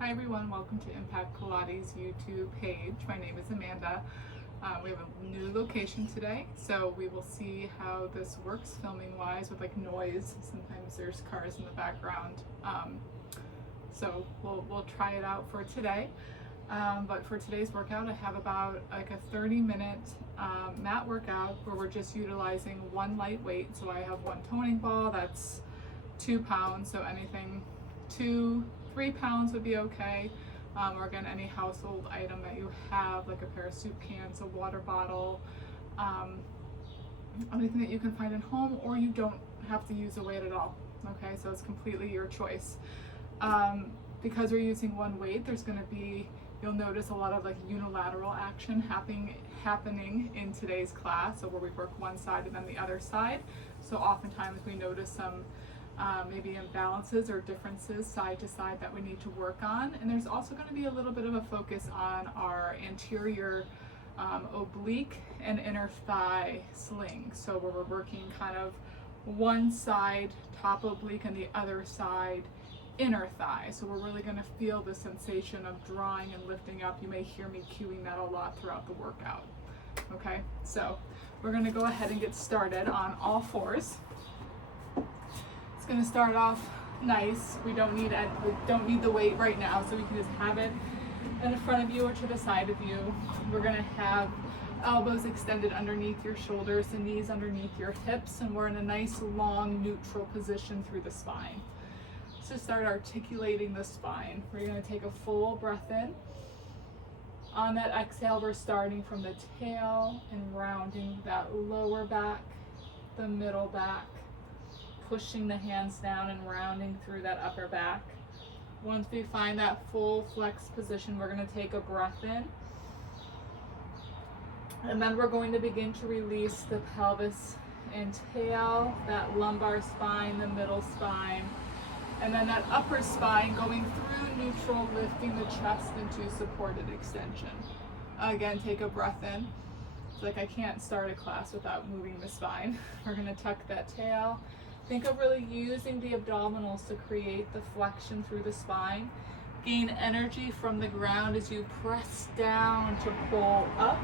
Hi everyone, welcome to Impact Pilates YouTube page. My name is Amanda. We have a new location today, so we will see how this works filming wise with like noise. Sometimes there's cars in the background. So we'll try it out for today. But for today's workout, I have about like a 30-minute mat workout where we're just utilizing one light weight. So I have one toning ball that's 2 pounds, so anything 2-3 pounds would be okay. Or again, any household item that you have, like a pair of soup cans, a water bottle, anything that you can find at home, or you don't have to use a weight at all. Okay, so it's completely your choice. Because we're using one weight, there's going to be, you'll notice a lot of like unilateral action happening in today's class. So where we work one side and then the other side. So oftentimes we notice some maybe imbalances or differences side to side that we need to work on. And there's also going to be a little bit of a focus on our anterior oblique and inner thigh sling. So where we're working kind of one side top oblique and the other side inner thigh. So we're really going to feel the sensation of drawing and lifting up. You may hear me cueing that a lot throughout the workout. Okay, so we're going to go ahead and get started on all fours. Going to start off nice. We don't need the weight right now, so we can just have it in front of you or to the side of you. We're going to have elbows extended underneath your shoulders, the knees underneath your hips, and we're in a nice long neutral position through the spine. So start articulating the spine. We're going to take a full breath in. On that exhale, we're starting from the tail and rounding that lower back, the middle back, pushing the hands down and rounding through that upper back. Once we find that full flex position, we're going to take a breath in. And then we're going to begin to release the pelvis and tail, that lumbar spine, the middle spine, and then that upper spine going through neutral, lifting the chest into supported extension. Again, take a breath in. It's like I can't start a class without moving the spine. We're going to tuck that tail. Think of really using the abdominals to create the flexion through the spine. Gain energy from the ground as you press down to pull up.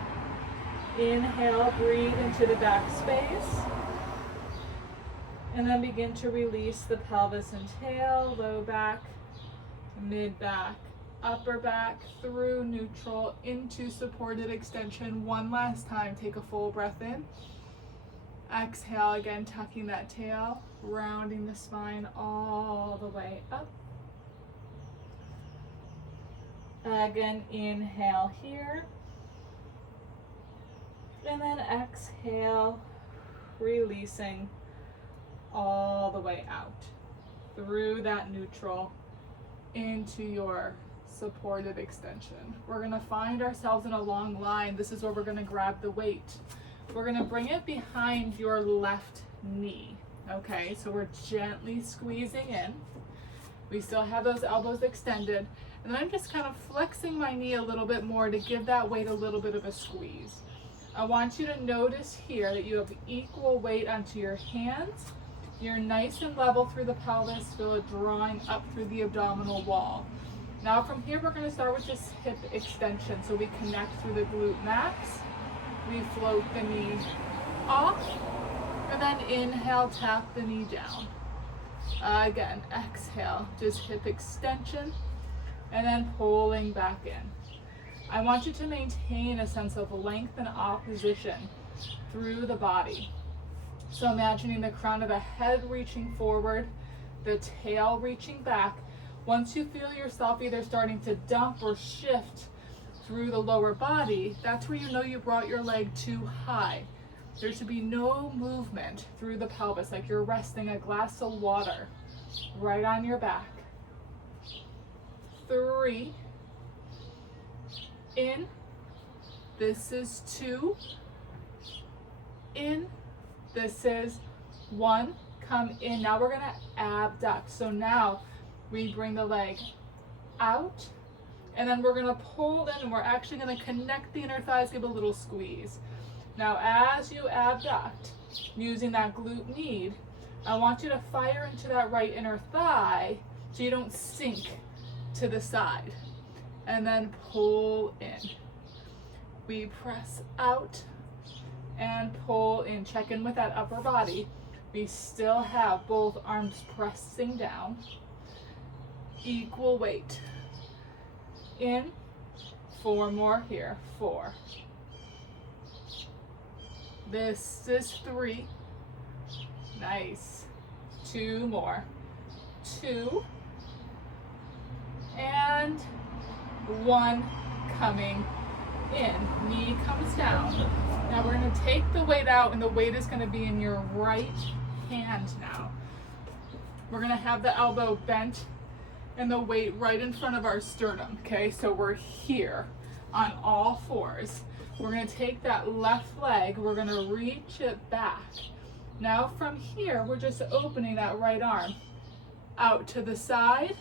Inhale, breathe into the back space. And then begin to release the pelvis and tail, low back, mid back, upper back, through neutral, into supported extension. One last time, take a full breath in. Exhale, again, tucking that tail, rounding the spine all the way up. Again, inhale here. And then exhale, releasing all the way out through that neutral into your supported extension. We're going to find ourselves in a long line. This is where we're going to grab the weight. We're going to bring it behind your left knee. Okay, so we're gently squeezing in. We still have those elbows extended. And then I'm just kind of flexing my knee a little bit more to give that weight a little bit of a squeeze. I want you to notice here that you have equal weight onto your hands. You're nice and level through the pelvis, feel it drawing up through the abdominal wall. Now from here, we're going to start with just hip extension. So we connect through the glute max. We float the knee off, and then inhale, tap the knee down. Again, exhale, just hip extension, and then pulling back in. I want you to maintain a sense of length and opposition through the body. So imagining the crown of the head reaching forward, the tail reaching back. Once you feel yourself either starting to dump or shift through the lower body, that's where you know you brought your leg too high. There should be no movement through the pelvis, like you're resting a glass of water right on your back. 3. In. This is 2. In. This is 1. Come in. Now we're going to abduct. So now we bring the leg out. And then we're going to pull in, and we're actually going to connect the inner thighs, give a little squeeze. Now as you abduct, using that glute med, I want you to fire into that right inner thigh so you don't sink to to the side, and then pull in. We press out and pull in. Check in with that upper body. We still have both arms pressing down. Equal weight. In. 4 more here. 4. This is 3. Nice. 2 more. 2. And 1 coming in. Knee comes down. Now we're going to take the weight out, and the weight is going to be in your right hand now. We're going to have the elbow bent and the weight right in front of our sternum, okay? So we're here on all fours. We're going to take that left leg, we're going to reach it back. Now from here, we're just opening that right arm out to the side,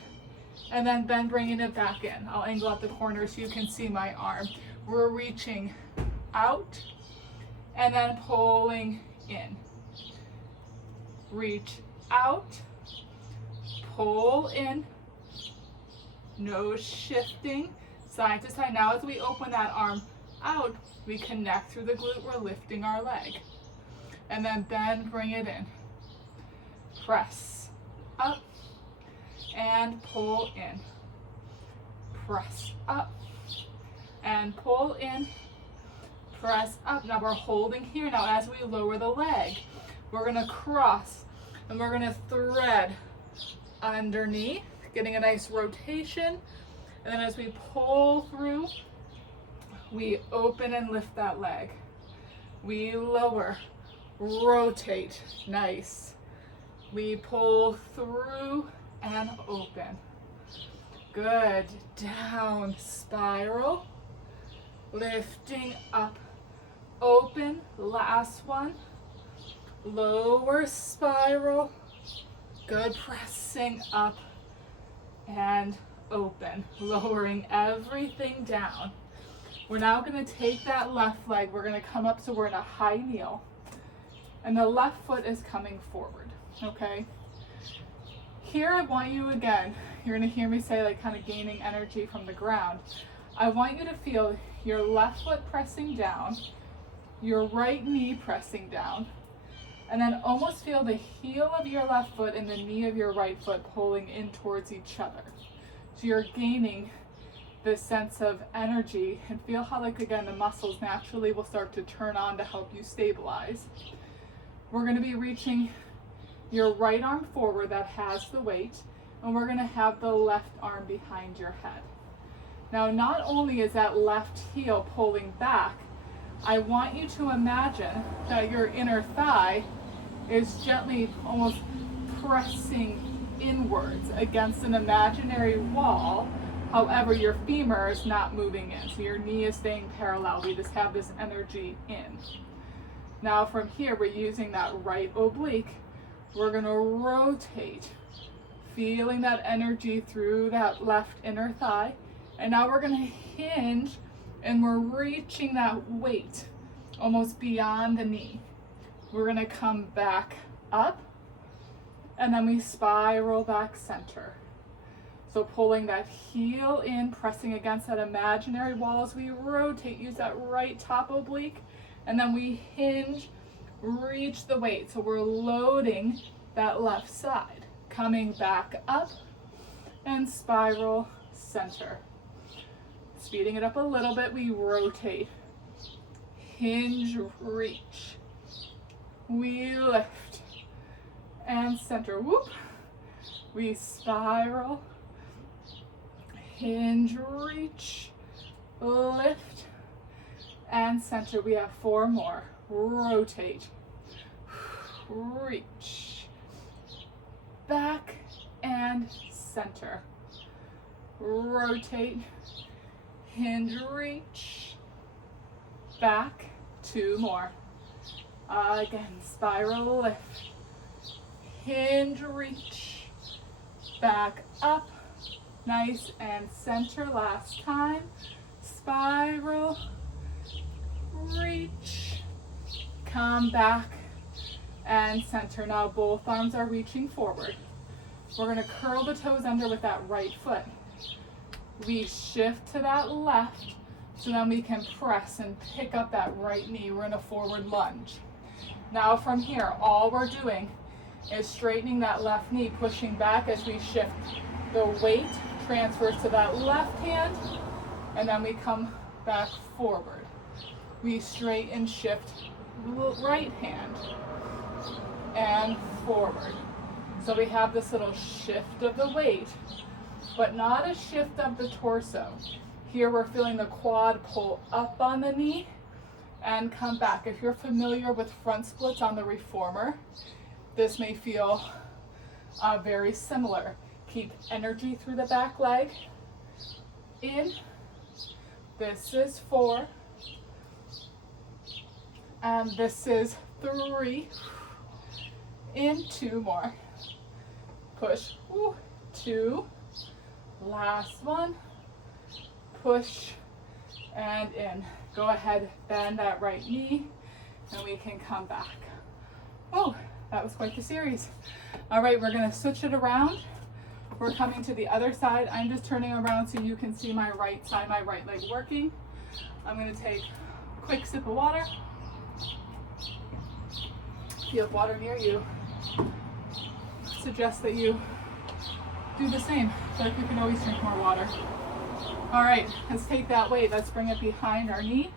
and then bringing it back in. I'll angle up the corner so you can see my arm. We're reaching out and then pulling in. Reach out, pull in, no shifting, side to side. Now as we open that arm out, we connect through the glute, we're lifting our leg. And then bring it in. Press up and pull in. Press up and pull in. Press up. Now we're holding here. Now as we lower the leg, we're going to cross and we're going to thread underneath, getting a nice rotation. And then as we pull through, we open and lift that leg. We lower, rotate, nice. We pull through and open. Good. Down, spiral, lifting up, open, last one. Lower spiral, good, pressing up and open, lowering everything down. We're now going to take that left leg, we're going to come up so we're in a high kneel, and the left foot is coming forward, okay? Here I want you again, you're going to hear me say like kind of gaining energy from the ground. I want you to feel your left foot pressing down, your right knee pressing down, and then almost feel the heel of your left foot and the knee of your right foot pulling in towards each other. So you're gaining this sense of energy, and feel how, like, again, the muscles naturally will start to turn on to help you stabilize. We're going to be reaching your right arm forward that has the weight, and we're going to have the left arm behind your head. Now, not only is that left heel pulling back, I want you to imagine that your inner thigh is gently almost pressing inwards against an imaginary wall. However, your femur is not moving in, so your knee is staying parallel. We just have this energy in. Now from here, we're using that right oblique. We're going to rotate, feeling that energy through that left inner thigh. And now we're going to hinge, and we're reaching that weight almost beyond the knee. We're going to come back up, and then we spiral back center. So pulling that heel in, pressing against that imaginary wall as we rotate, use that right top oblique, and then we hinge, reach the weight. So we're loading that left side, coming back up and spiral center. Speeding it up a little bit, we rotate, hinge, reach, we lift and center. Whoop. We spiral, hinge, reach, lift and center. We have 4 more. Rotate, reach, back and center. Rotate, hinge, reach, back. 2 more. Again, spiral, lift, hinge, reach, back up, nice, and center. Last time. Spiral, reach, come back and center. Now both arms are reaching forward. We're going to curl the toes under with that right foot. We shift to that left, so then we can press and pick up that right knee. We're in a forward lunge. Now from here, all we're doing is straightening that left knee, pushing back as we shift. The weight transfers to that left hand, and then we come back forward. We straighten, shift right hand, and forward. So we have this little shift of the weight, but not a shift of the torso. Here we're feeling the quad pull up on the knee and come back. If you're familiar with front splits on the reformer, this may feel very similar. Keep energy through the back leg. In. This is 4. And this is 3. In. 2 more. Push. 2. Last one. Push and in. Go ahead, bend that right knee, and we can come back. Oh, that was quite the series. All right, we're gonna switch it around. We're coming to the other side. I'm just turning around so you can see my right side, my right leg working. I'm gonna take a quick sip of water. If you have water near you, suggest that you do the same, but you can always drink more water. All right, let's take that weight. Let's bring it behind our knee.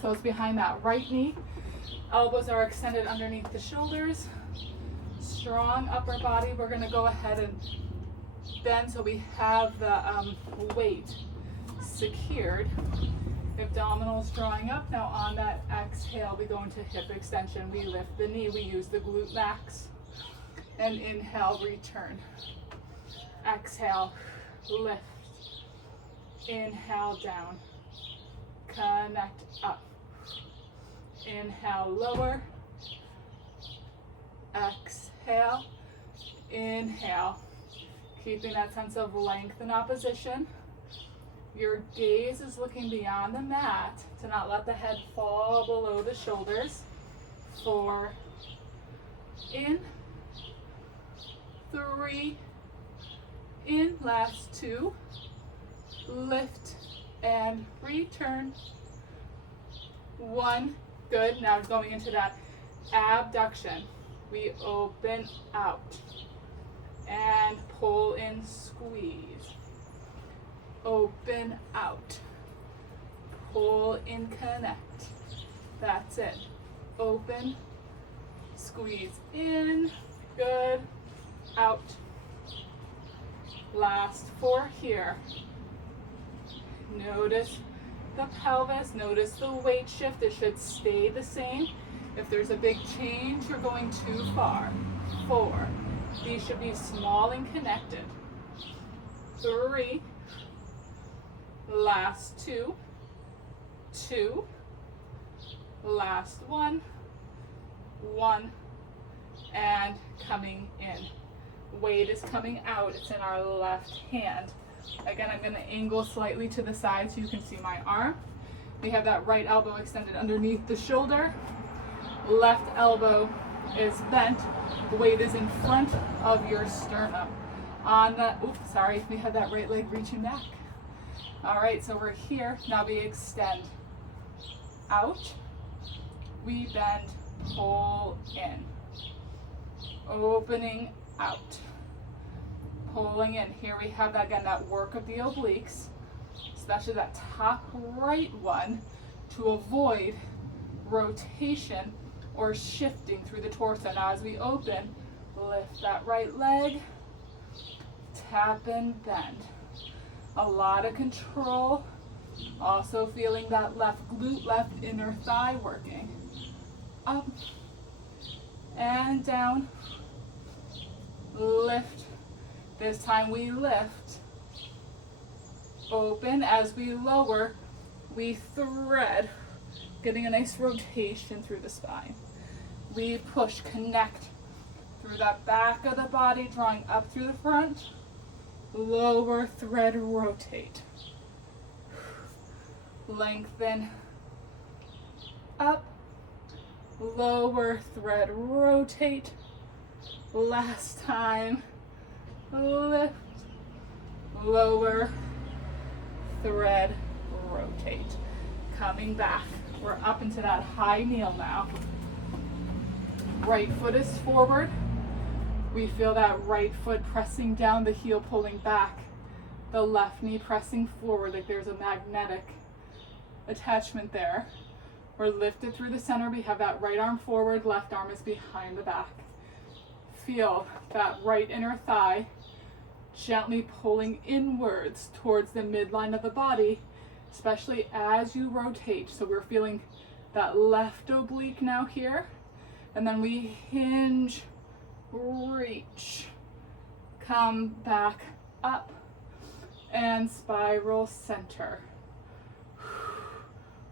So it's behind that right knee. Elbows are extended underneath the shoulders. Strong upper body. We're gonna go ahead and bend so we have the weight secured. Abdominals drawing up. Now on that exhale, we go into hip extension. We lift the knee. We use the glute max. And inhale, return. Exhale, lift. Inhale, down. Connect up. Inhale, lower. Exhale. Inhale. Keeping that sense of length in opposition. Your gaze is looking beyond the mat to not let the head fall below the shoulders. 4. In. 3. In. Last 2. Lift and return. 1. Good. Now going into that abduction. We open out and pull in, squeeze. Open out. Pull in, connect. That's it. Open, squeeze in. Good. Out. Last 4 here. Notice the pelvis, notice the weight shift. It should stay the same. If there's a big change, you're going too far. 4. These should be small and connected. 3. Last 2. 2. Last 1. 1. And coming in. Weight is coming out. It's in our left hand. Again, I'm going to angle slightly to the side so you can see my arm. We have that right elbow extended underneath the shoulder. Left elbow is bent. The weight is in front of your sternum. On the, we have that right leg reaching back. All right, so we're here. Now we extend out. We bend, pull in. Opening out. Pulling in. Here we have that again, that work of the obliques, especially that top right one, to avoid rotation or shifting through the torso. Now as we open, lift that right leg, tap and bend. A lot of control. Also feeling that left glute, left inner thigh working. Up and down. Lift. This time we lift, open. As we lower, we thread, getting a nice rotation through the spine. We push, connect through that back of the body, drawing up through the front. Lower, thread, rotate. Lengthen, up, lower, thread, rotate. Last time. Lift, lower, thread, rotate. Coming back. We're up into that high kneel now. Right foot is forward. We feel that right foot pressing down, the heel pulling back. The left knee pressing forward like there's a magnetic attachment there. We're lifted through the center. We have that right arm forward, left arm is behind the back. Feel that right inner thigh gently pulling inwards towards the midline of the body, especially as you rotate. So we're feeling that left oblique now here. And then we hinge, reach, come back up, and spiral center.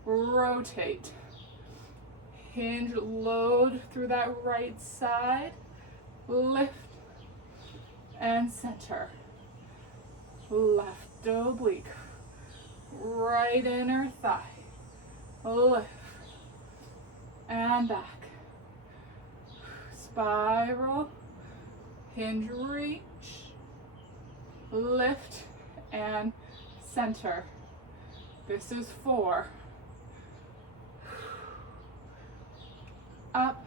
Rotate. Hinge, load through that right side. Lift and center. Left oblique. Right inner thigh. Lift and back. Spiral. Hinge, reach. Lift and center. This is 4. Up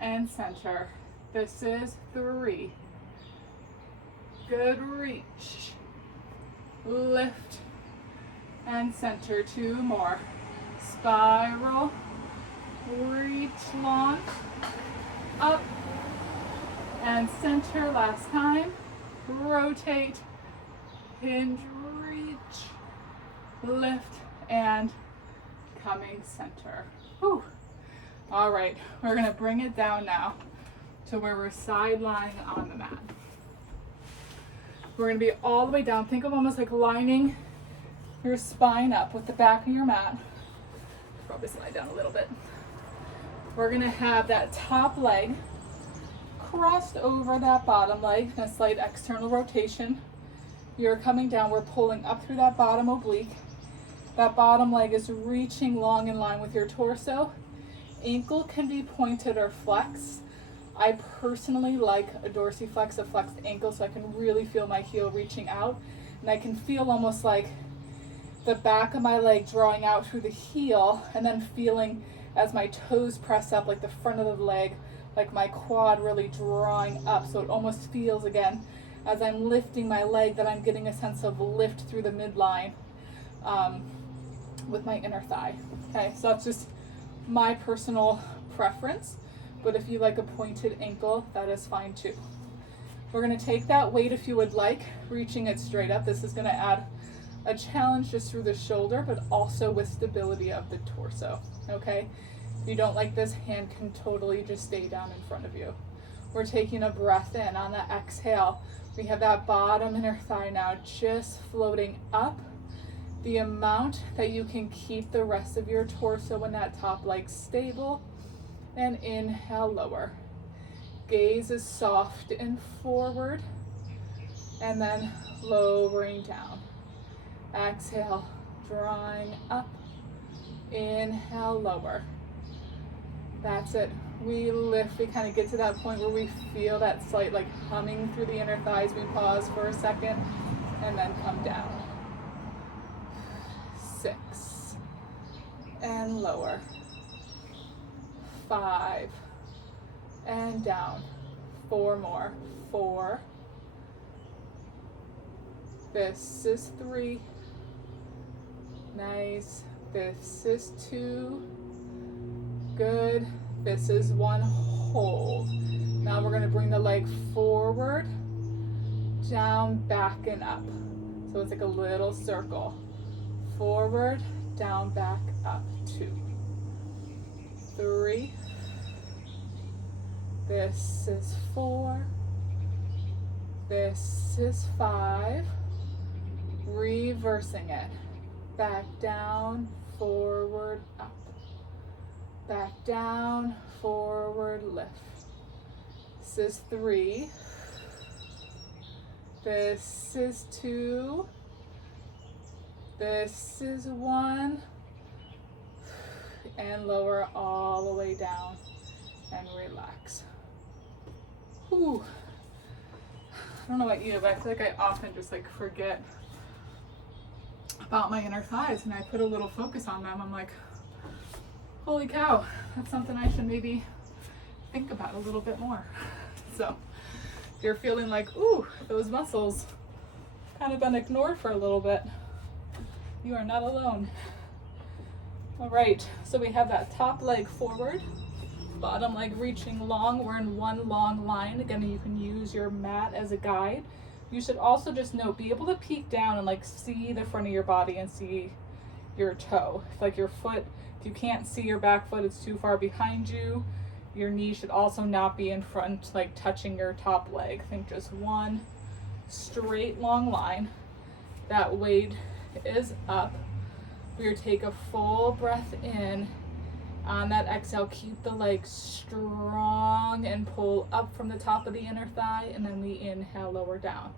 and center. This is 3. Good reach. Lift and center. 2 more. Spiral. Reach, launch. Up and center. Last time. Rotate. Hinge, reach. Lift and coming center. Whew. All right, we're gonna bring it down now to where we're side lying on the mat. We're gonna be all the way down. Think of almost like lining your spine up with the back of your mat. Probably slide down a little bit. We're gonna have that top leg crossed over that bottom leg, a slight external rotation. You're coming down, we're pulling up through that bottom oblique. That bottom leg is reaching long in line with your torso. Ankle can be pointed or flexed. I personally like a dorsiflex, a flexed ankle, so I can really feel my heel reaching out. And I can feel almost like the back of my leg drawing out through the heel, and then feeling as my toes press up, like the front of the leg, like my quad really drawing up. So it almost feels, again, as I'm lifting my leg, that I'm getting a sense of lift through the midline with my inner thigh. Okay, so that's just my personal preference, but if you like a pointed ankle, that is fine too. We're going to take that weight, if you would like, reaching it straight up. This is going to add a challenge just through the shoulder, but also with stability of the torso. Okay, if you don't like this, hand can totally just stay down in front of you. We're taking a breath in. On the exhale, we have that bottom inner thigh now just floating up the amount that you can keep the rest of your torso and that top leg stable. And inhale, lower. Gaze is soft and forward, and then lowering down. Exhale, drawing up. Inhale, lower. That's it. We lift, we kind of get to that point where we feel that slight like humming through the inner thighs. We pause for a second and then come down. 6 and lower. 5 and down. 4 more. 4. This is 3. Nice. This is 2. Good. This is 1. Hold. Now we're going to bring the leg forward, down, back, and up. So it's like a little circle. Forward, down, back, up. 2. 3. This is 4. This is 5. Reversing it. Back down, forward, up. Back down, forward, lift. This is 3. This is 2. This is 1. And lower all the way down and relax. Whew. don't know about you, but I feel like I often just like forget about my inner thighs, and I put a little focus on them. I'm like, holy cow, that's something I should maybe think about a little bit more. So if you're feeling like, ooh, those muscles kind of been ignored for a little bit, you are not alone. All right, so we have that top leg forward, bottom leg reaching long. We're in one long line. Again, you can use your mat as a guide. You should also just note, be able to peek down and like see the front of your body and see your toe. If like your foot, if you can't see your back foot, it's too far behind you. Your knee should also not be in front, like touching your top leg. Think just one straight long line. That weight is up. We're gonna take a full breath in. On that exhale, keep the legs strong and pull up from the top of the inner thigh, and then we inhale, lower down.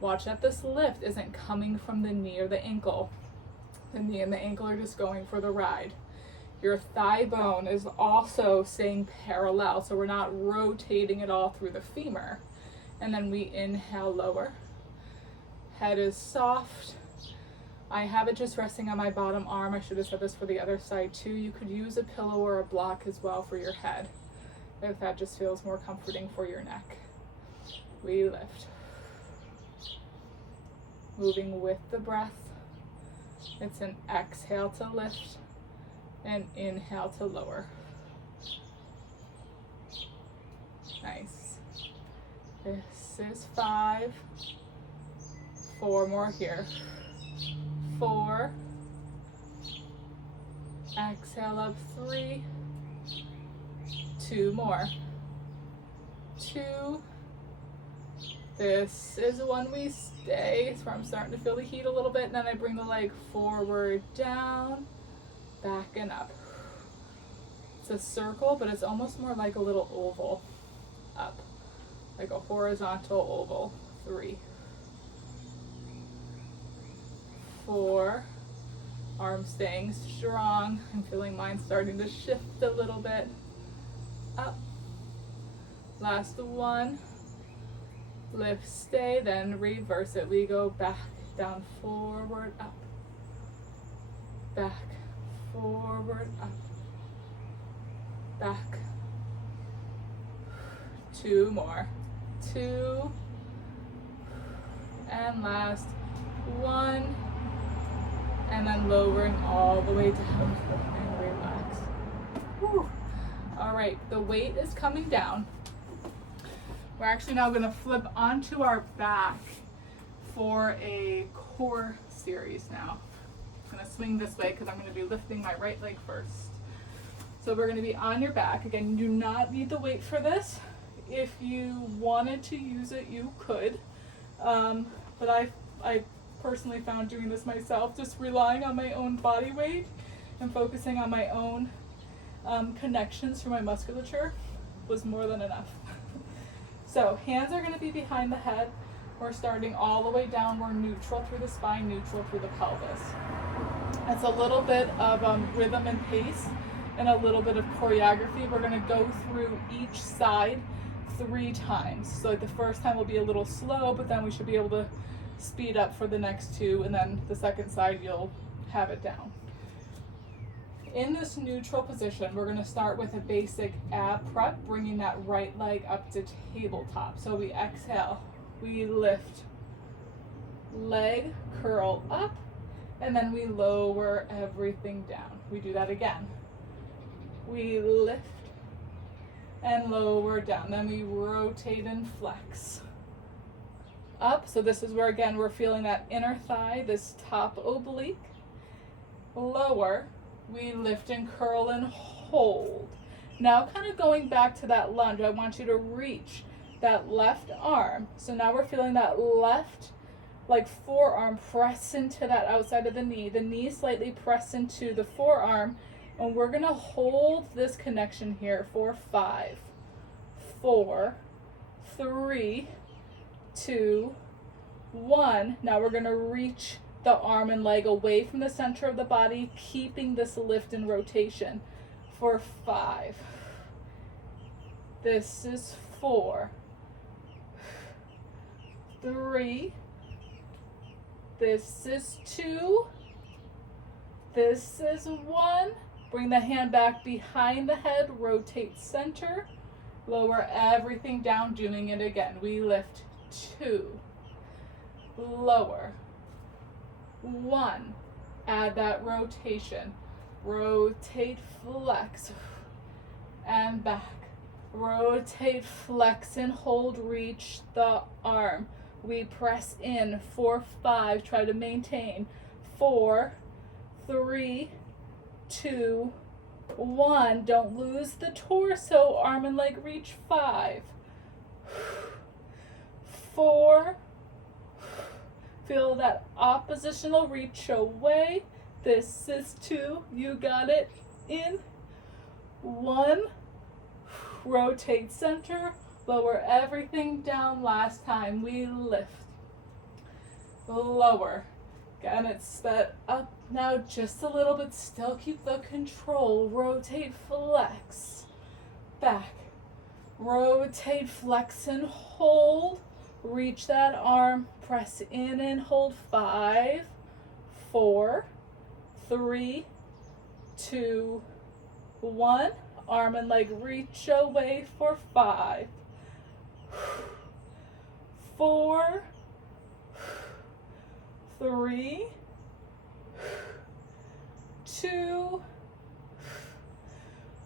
Watch that this lift isn't coming from the knee or the ankle. The knee and the ankle are just going for the ride. Your thigh bone is also staying parallel, so we're not rotating it all through the femur. And then we inhale, lower. Head is soft. I have it just resting on my bottom arm. I should have said this for the other side too. You could use a pillow or a block as well for your head, if that just feels more comforting for your neck. We lift. Moving with the breath. It's an exhale to lift and inhale to lower. Nice. This is 5. 4 more here. 4. Exhale up 3. 2 more. 2. This is when we stay. It's where I'm starting to feel the heat a little bit, and then I bring the leg forward, down, back and up. It's a circle, but it's almost more like a little oval. Up, like a horizontal oval. 3. 4. Arms staying strong. I'm feeling mine starting to shift a little bit. Up. Last 1. Lift, stay, then reverse it. We go back, down, forward, up. Back, forward, up. Back. 2 more. 2. And last 1. And then lowering all the way down and relax. Whew. All right, the weight is coming down. We're actually now gonna flip onto our back for a core series now. I'm gonna swing this way because I'm gonna be lifting my right leg first. So we're gonna be on your back. Again, you do not need the weight for this. If you wanted to use it, you could. But I personally found doing this myself, just relying on my own body weight and focusing on my own connections through my musculature was more than enough. So hands are going to be behind the head. We're starting all the way down. We're neutral through the spine, neutral through the pelvis. It's a little bit of rhythm and pace and a little bit of choreography. We're going to go through each side 3 times. So like the first time will be a little slow, but then we should be able to speed up for the next 2, and then the second side you'll have it down. In this neutral position, we're going to start with a basic ab prep, bringing that right leg up to tabletop. So we exhale, we lift, leg curl up, and then we lower everything down. We do that again. We lift and lower down. Then we rotate and flex. Up, so this is where again we're feeling that inner thigh, this top oblique. Lower, we lift and curl and hold. Now kind of going back to that lunge, I want you to reach that left arm. So now we're feeling that left like forearm press into that outside of the knee slightly press into the forearm, and we're gonna hold this connection here for 5, 4, 3, 2, 1. Now we're gonna reach the arm and leg away from the center of the body, keeping this lift and rotation for 5. This is 4, 3. This is 2. This is 1. Bring the hand back behind the head, rotate center, lower everything down, doing it again. We lift 2, lower, 1, add that rotation, rotate, flex, and back, rotate, flex, and hold, reach the arm. We press in, 4, 5, try to maintain, 4, 3, 2, 1. Don't lose the torso, arm and leg reach, 5, 4, feel that oppositional reach away. This is 2, you got it, in, 1, rotate center, lower everything down. Last time, we lift, lower. Again, it's that up now just a little bit, still keep the control, rotate, flex, back, rotate, flex, and hold, reach that arm, press in and hold, 5, 4, 3, 2, 1, arm and leg reach away for 5, 4, 3, 2,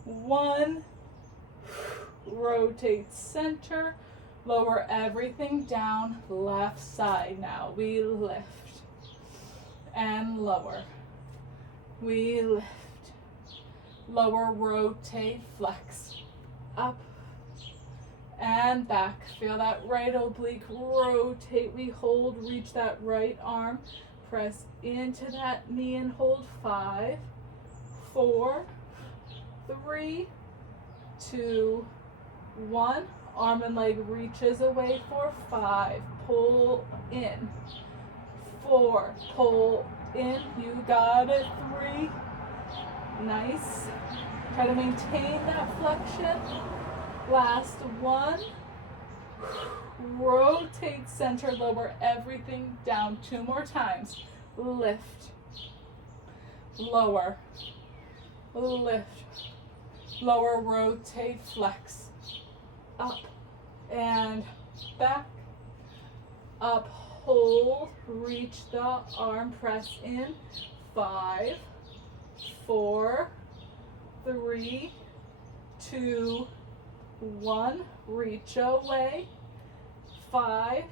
1, rotate center, lower everything down, left side now. We lift and lower. We lift, lower, rotate, flex, up and back. Feel that right oblique, rotate, we hold, reach that right arm, press into that knee and hold, 5, 4, 3, 2, 1. Arm and leg reaches away for 5, pull in, 4, pull in, you got it, 3, nice. Try to maintain that flexion. Last 1, rotate center, lower everything down, 2 more times, lift, lower, lift, lower, rotate, flex, up and back, up, hold, reach the arm, press in, 5, 4, 3, 2, 1, reach away, 5,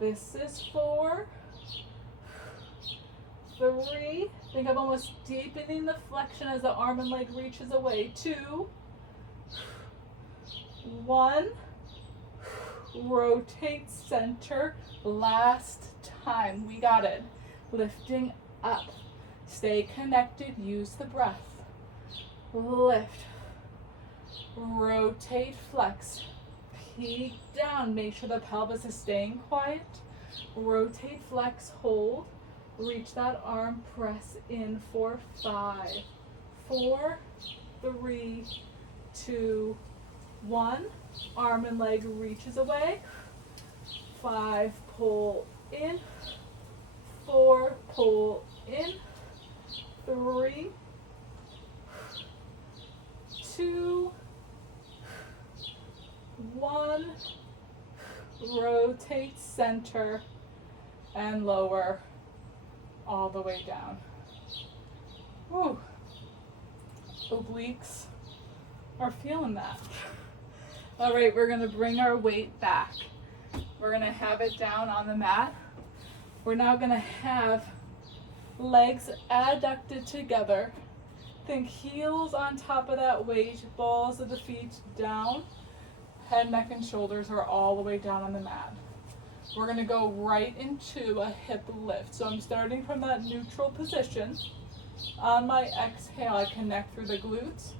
this is 4, 3, think of almost deepening the flexion as the arm and leg reaches away, 2, 1, rotate center, last time, we got it, lifting up, stay connected, use the breath, lift, rotate, flex, peek down, make sure the pelvis is staying quiet, rotate, flex, hold, reach that arm, press in for 5, 4, 3, 2, 1, arm and leg reaches away, 5, pull in, 4, pull in, 3, 2, 1, rotate center and lower all the way down. Whew. Obliques are feeling that. All right, we're gonna bring our weight back. We're gonna have it down on the mat. We're now gonna have legs adducted together. Think heels on top of that weight, balls of the feet down. Head, neck, and shoulders are all the way down on the mat. We're gonna go right into a hip lift. So I'm starting from that neutral position. On my exhale, I connect through the glutes.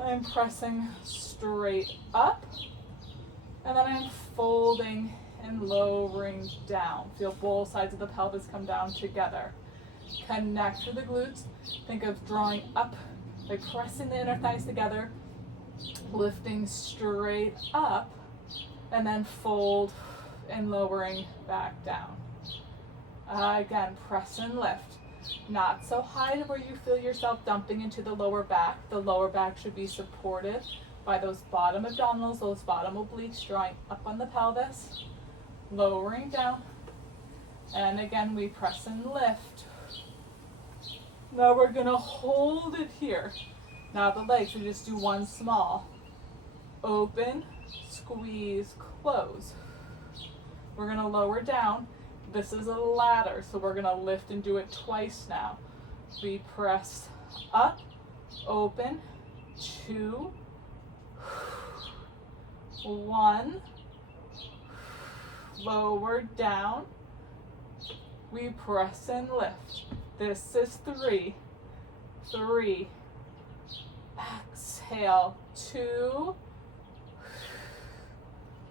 I'm pressing straight up. And then I'm folding and lowering down. Feel both sides of the pelvis come down together. Connect through the glutes. Think of drawing up by pressing the inner thighs together, lifting straight up, and then fold and lowering back down. Again, press and lift. Not so high to where you feel yourself dumping into the lower back. The lower back should be supported by those bottom abdominals, those bottom obliques drawing up on the pelvis, lowering down. And again, we press and lift. Now we're gonna hold it here. Now the legs, we just do one small. Open, squeeze, close. We're gonna lower down. This is a ladder, so we're gonna lift and do it twice now. We press up, open, 2, 1, lower down. We press and lift. This is 3, 3, exhale, 2,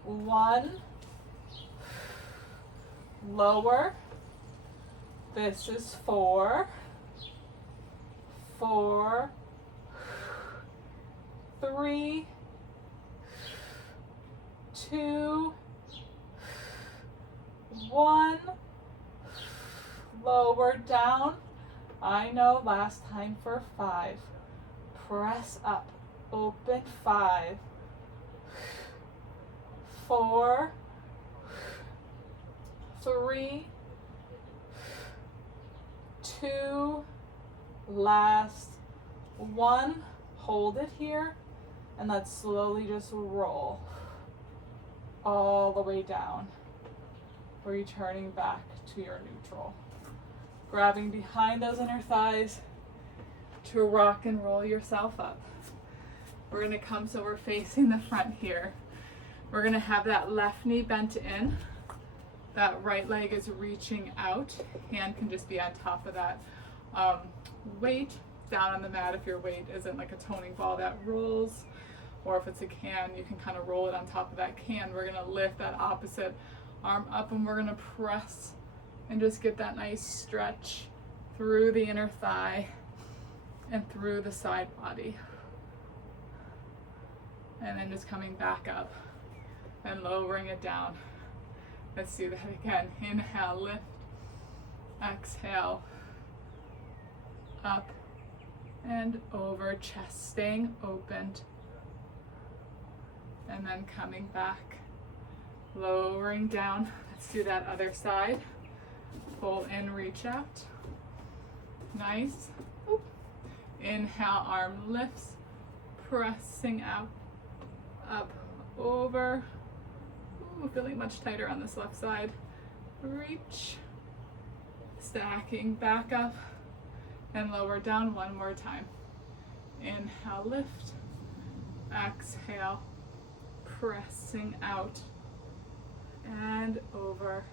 1, lower. This is 4, 4, 3, 2, 1, lower down. I know, last time for 5. Press up, open, 5, 4, 3, 2, last 1. Hold it here, and let's slowly just roll all the way down. Returning back to your neutral. Grabbing behind those inner thighs to rock and roll yourself up. We're gonna come so we're facing the front here. We're gonna have that left knee bent in. That right leg is reaching out. Hand can just be on top of that weight down on the mat if your weight isn't like a toning ball that rolls, or if it's a can, you can kind of roll it on top of that can. We're gonna lift that opposite arm up and we're gonna press and just get that nice stretch through the inner thigh and through the side body. And then just coming back up and lowering it down. Let's do that again. Inhale, lift. Exhale, up and over, chest staying opened. And then coming back, lowering down. Let's do that other side. Pull in, reach out. Nice. Oop. Inhale, arm lifts, pressing out, up, over. Ooh, feeling much tighter on this left side. Reach, stacking back up and lower down one more time. Inhale, lift. Exhale, pressing out and over.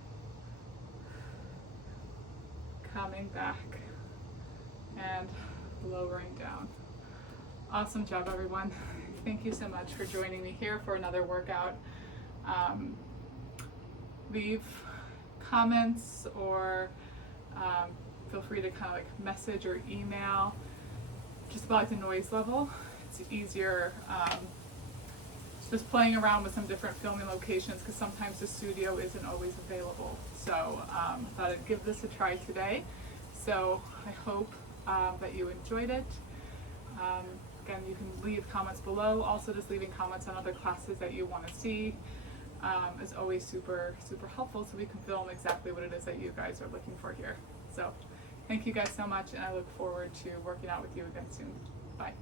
Coming back and lowering down. Awesome job, everyone. Thank you so much for joining me here for another workout. Leave comments or feel free to kind of like message or email just about the noise level. It's easier just playing around with some different filming locations because sometimes the studio isn't always available. So I thought I'd give this a try today. So I hope that you enjoyed it. Again, you can leave comments below. Also, just leaving comments on other classes that you want to see is always super, super helpful so we can film exactly what it is that you guys are looking for here. So thank you guys so much, and I look forward to working out with you again soon. Bye.